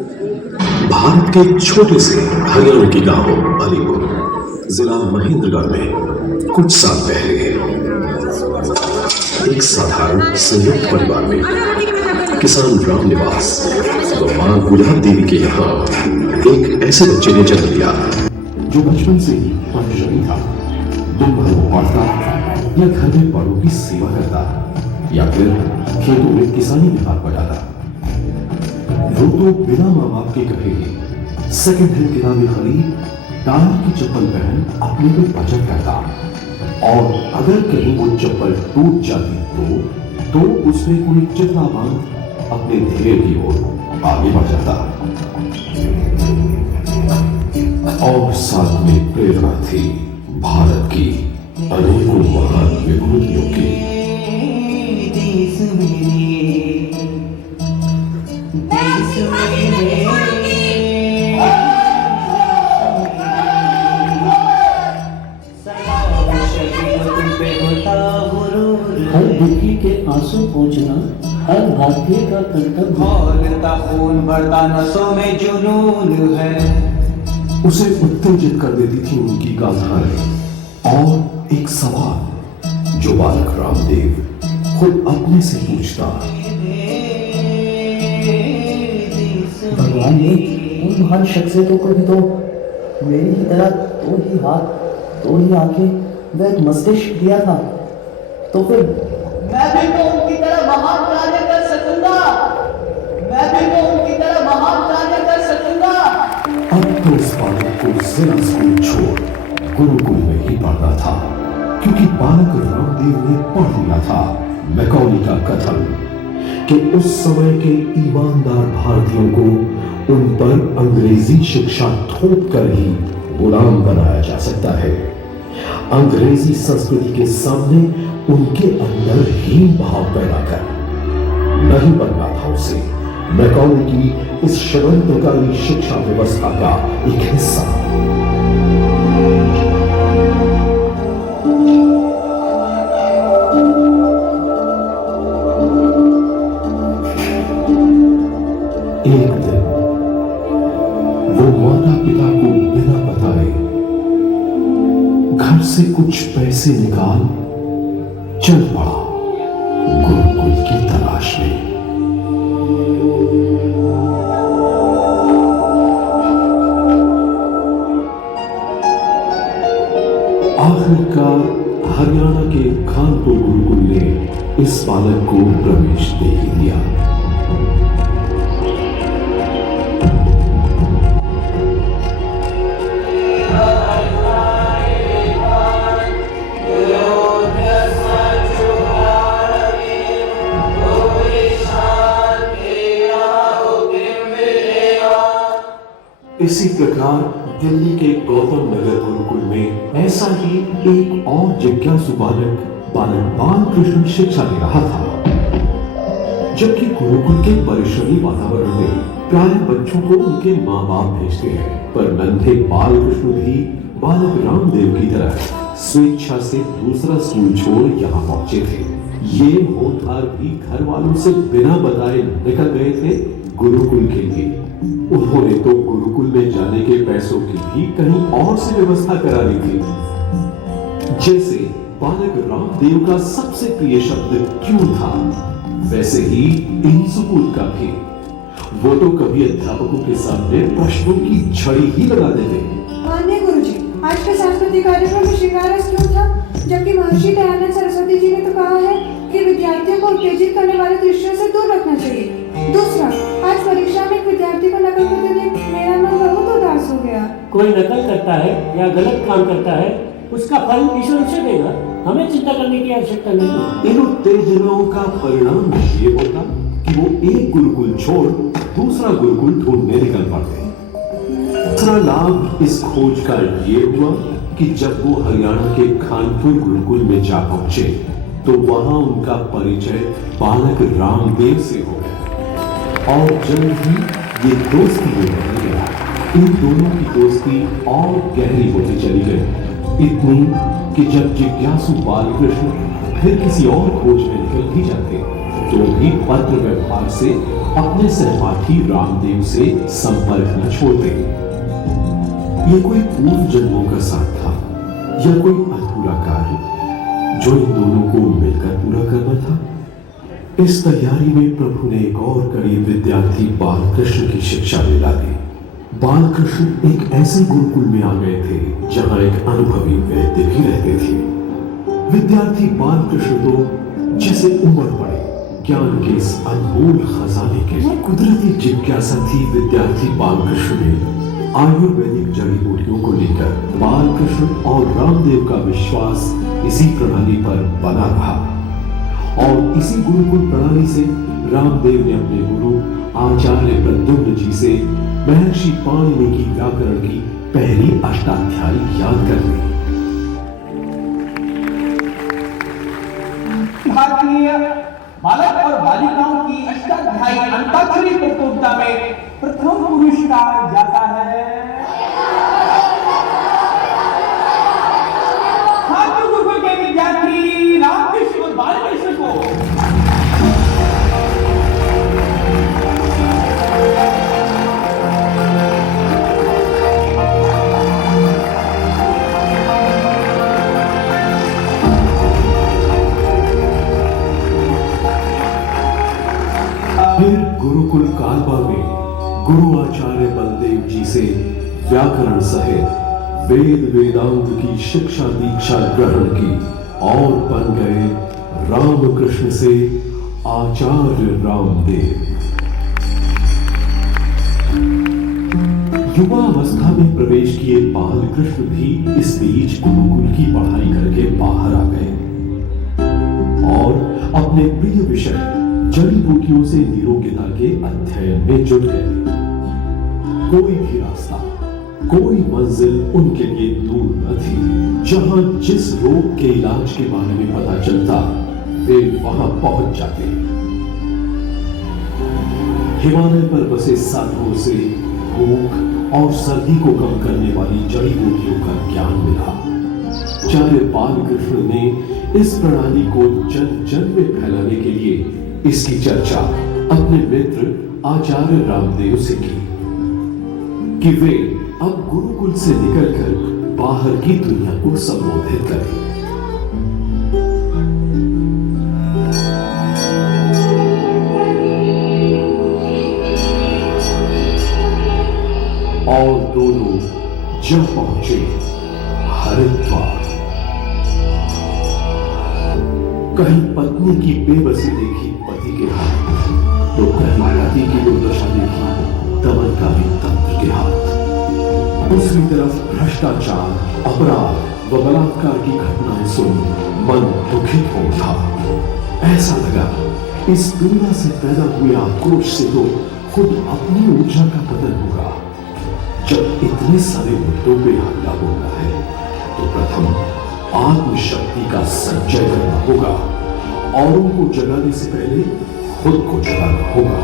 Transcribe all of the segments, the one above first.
भारत के छोटे से हरियाणा के गांव अलीपुर जिला महेंद्रगढ़ में कुछ साल पहले एक साधारण संयुक्त परिवार में किसान राम निवास तो मां गुलाब देवी के यहाँ एक ऐसे बच्चे ने जन्म लिया जो बचपन से ही परेशानी था। दिन भर वो पढ़ता या घर में बड़ों की सेवा करता या फिर खेतों में किसानी में हाथ बटाता। वो तो बिना माँ बाप के कहे ही सेकंड हैंड किताबें खरीद टायर की चप्पल पहन अपने को बचत करता और अगर कहीं वो चप्पल टूट जाती तो उसमें कोई चितला बांध अपने ध्येय की ओर आगे बढ़ जाता और साथ में प्रेरणा थी भारत की अनेकों महान विभूतियों की। हर दुखी के आंसू पहुंचना हर भारतीय का कर्तव्य। खून बढ़ता नसों में जुनून है। उसे उत्तेजित कर देती थी उनकी गाथाएं और एक सवाल जो बालक रामदेव खुद अपने से पूछता। भगवान ने उन महान शख्सियतों को भी तो मेरी ही तरह दो ही हाथ दो ही आंखें व एक मस्तिष्क दिया था, तो फिर मैं भी तो उनकी तरह महान कार्य कर सकूंगा। मैं भी तो उनकी तरह महान कार्य कर सकूंगा। अब तो इस बालक को जिला स्कूल छोड़ गुरुकुल में ही पढ़ना था, क्योंकि बालक रामदेव ने पढ़ लिया था मैकॉली का कथन कि उस समय के ईमानदार भारतीयों को उन पर अंग्रेजी शिक्षा थोप कर ही गुलाम बनाया जा सकता है। अंग्रेजी संस्कृति के सामने उनके अंदर हीन भाव पैदा कर नहीं बनना था उसे मैकॉली की इस षड्यंत्रकारी शिक्षा व्यवस्था का एक हिस्सा। एक दिन वो माता पिता को बिना बताए घर से कुछ पैसे निकाल चल पड़ा गुरुकुल की तलाश में। आखिरकार हरियाणा के खानपुर गुरुकुल ने इस बालक को प्रवेश दे ही दिया। इसी प्रकार दिल्ली के गौतम नगर गुरुकुल में ऐसा ही एक और जिज्ञासु बालक बालकृष्ण शिक्षा ले रहा था। जबकि गुरुकुल के परिश्रमी वातावरण में प्राय बच्चों को उनके माँ बाप भेजते हैं, पर नन्हे बालकृष्ण भी बालक रामदेव की तरह स्वेच्छा से दूसरा स्कूल छोड़ यहाँ पहुंचे थे। ये होनहार भी घर वालों से बिना बताए निकल गए थे गुरुकुल के लिए। उन्होंने तो गुरुकुल में जाने के पैसों की भी कहीं और से व्यवस्था करा ली थी। जैसे बालक रामदेव का सबसे प्रिय शब्द क्यों था, वैसे ही इन स्कूल का भी। वो तो कभी अध्यापकों के सामने प्रश्नों की झड़ी ही लगा देते। माननीय गुरुजी, आज के सांस्कृतिक कार्यक्रम में श्रृंगार रस क्यों था, जबकि महर्षि दयानंद सरस्वती जी ने तो कहा है कि विद्यार्थियों को उत्तेजित करने वाले दृश्यों से दूर रखना चाहिए। दूसरा, आज परीक्षा में एक विद्यार्थी को नकल करते देख मेरा मन बहुत उदास हो गया। कोई नकल करता है या गलत काम करता है, उसका फल ईश्वर उसे देगा, हमें चिंता करने की आवश्यकता नहीं। इन उत्तेजनाओं का परिणाम ये होता कि वो एक गुरुकुल छोड़ दूसरा गुरुकुल ढूंढने निकल पड़ते। दूसरा लाभ इस खोज का ये हुआ कि जब वो हरियाणा के खानपुर गुरुकुल में जा पहुंचे तो वहां उनका परिचय बालक रामदेव से हो गया और जल्द ही ये दोस्ती हो गया। इन दोनों की दोस्ती और गहरी होती चली गई, इतनी कि जब जिज्ञासु बालकृष्ण फिर किसी और खोज में निकल भी जाते तो भी पत्र व्यवहार से अपने सहपाठी रामदेव से संपर्क न छोड़ते। यह कोई पूर्व जन्मों का साथ था या कोई अधूरा कार्य जो इन दोनों को मिलकर पूरा करना था। इस तैयारी में प्रभु ने एक और करीब विद्यार्थी बालकृष्ण की शिक्षा दिला दी। बालकृष्ण एक ऐसे गुरुकुल में आ गए थे जहां एक अनुभवी वैद्य भी रहते थे। विद्यार्थी बालकृष्ण तो जैसे उमड़ पड़े ज्ञान के इस अनमोल खजाने के लिए। कुदरती जिज्ञासा थी विद्यार्थी बालकृष्ण में। आयुर्वेदिक जड़ी बूटियों को लेकर बालकृष्ण और रामदेव का विश्वास इसी प्रणाली पर बना रहा और इसी गुरुकुल प्रणाली से रामदेव ने अपने गुरु आचार्य प्रद्युम्न जी से महर्षि पाणिनि की व्याकरण की पहली अष्टाध्यायी याद कर ली। भारतीय बालक और बालिकाओं की अष्टाध्यायी अंताक्षरी प्रतियोगिता में प्रथम पुरस्कार जाता है छात्र गुरुकुल के विद्यार्थी रामकृष्ण और बालकृष्ण को। फिर गुरुकुल कालबा में गुरु आचार्य बलदेव जी से व्याकरण सहित वेद वेदांत की शिक्षा दीक्षा ग्रहण की और बन गए रामकृष्ण से आचार्य रामदेव। युवा अवस्था में प्रवेश किए बालकृष्ण भी इस बीच गुरुकुल की पढ़ाई करके बाहर आ गए और अपने प्रिय विषय जड़ी बूटियों से निरोगिता के अध्ययन में जुट गए। कोई भी रास्ता, कोई मंजिल उनके लिए दूर न थी। जहां जिस रोग के इलाज के बारे में पता चलता वे वहां पहुंच जाते। हिमालय पर बसे साधुओं से भूख और सर्दी को कम करने वाली जड़ी बूटियों का ज्ञान मिला। आचार्य बालकृष्ण ने इस प्रणाली को जन जन में फैलाने के लिए इसकी चर्चा अपने मित्र आचार्य रामदेव से की कि वे अब गुरुकुल से निकलकर बाहर की दुनिया को संबोधित करें। और दोनों जब पहुंचे हरिद्वार, कहीं पत्नी की बेबसी देखी पति के हाथ, तो कहीं पति की दुर्दशा देखी दमनकारी तंत्र के हाथ। दूसरी तरफ भ्रष्टाचार, अपराध व बलात्कार की घटनाएं सुन मन दुखित हो उठा। ऐसा लगा इस दुनिया से पैदा हुए आक्रोश से तो खुद अपनी ऊर्जा का पतन होगा। जब इतने सारे मुद्दों पे हल्ला हो रहा है तो प्रथम आत्मशक्ति का संचय करना होगा। औरों को जगाने से पहले खुद को जगाना होगा।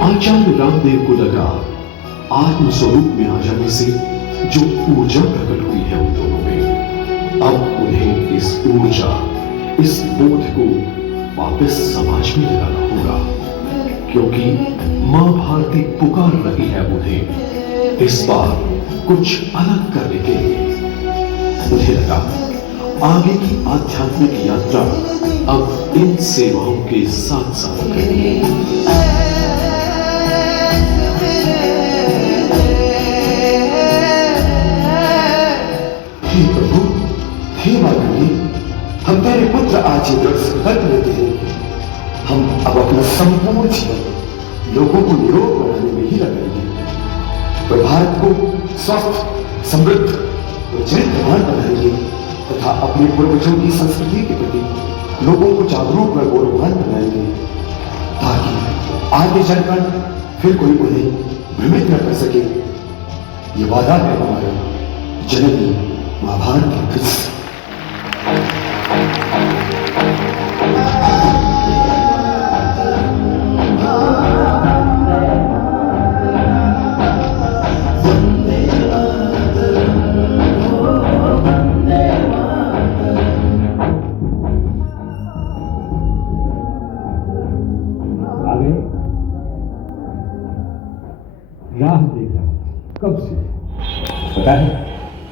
आचार्य रामदेव को लगा आत्म स्वरूप में आ जाने से जो ऊर्जा प्रकट हुई है उन दोनों में, अब उन्हें इस ऊर्जा, इस बोध को वापस समाज में लगाना होगा। क्योंकि मां भारती पुकार रही है उन्हें इस बार कुछ अलग करने के लिए। मुझे लगा आगे की आध्यात्मिक यात्रा अब इन सेवाओं के साथ साथ करनी है। हे प्रभु, हे माधवी, हम तेरे पुत्र आज ये दृढ़ संकल्प लेते हैं। हम अब अपना संपूर्ण जीवन लोगों को निरोग बनाने में ही लगाएंगे। वे भारत को स्वस्थ, समृद्ध व चरित्रवान बनाएंगे तथा अपने पूर्वजों की संस्कृति के प्रति लोगों को जागरूक व गौरवान बनाएंगे, ताकि आगे चलकर फिर कोई उन्हें भ्रमित न कर सके। ये वादा है हमारा जननी मां भारती से।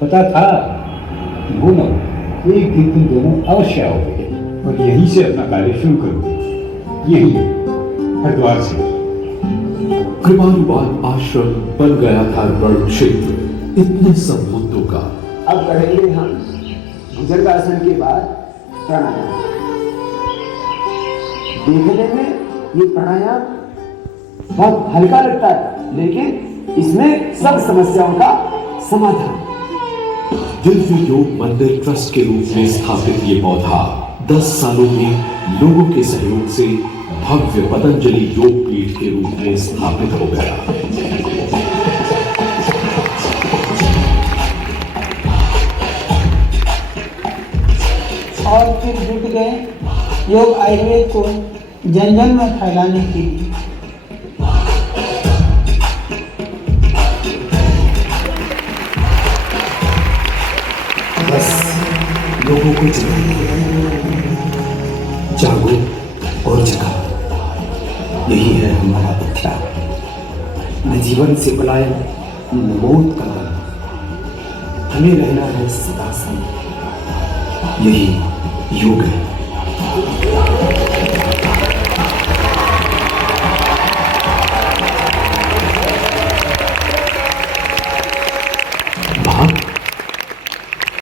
पता था बोलो, एक दिन तुम दोनों अवश्य आओगे और यहीं से अपना कार्य शुरू करोगे, यहीं हरिद्वार से। कृपालुवान आश्रम बन गया था रण क्षेत्र इतने सब मुद्दों का। अब करेंगे हम भुजंगासन के बाद प्राणायाम। देखने में ये प्राणायाम बहुत हल्का लगता है, लेकिन इसमें सब समस्याओं का समाधान। दिव्य योग मंदिर ट्रस्ट के रूप में स्थापित ये पौधा 10 सालों में लोगों के सहयोग से भव्य पतंजलि योग पीठ के रूप में स्थापित हो गया। और फिर जुट गए योग आयुर्वेद को जन जन में फैलाने के लिए। बस लोगों को जागो और जगाओ, यही है हमारा पथरा। न जीवन से पलायन, न मौत का गम, हमें रहना है सदा संग, यही योग है।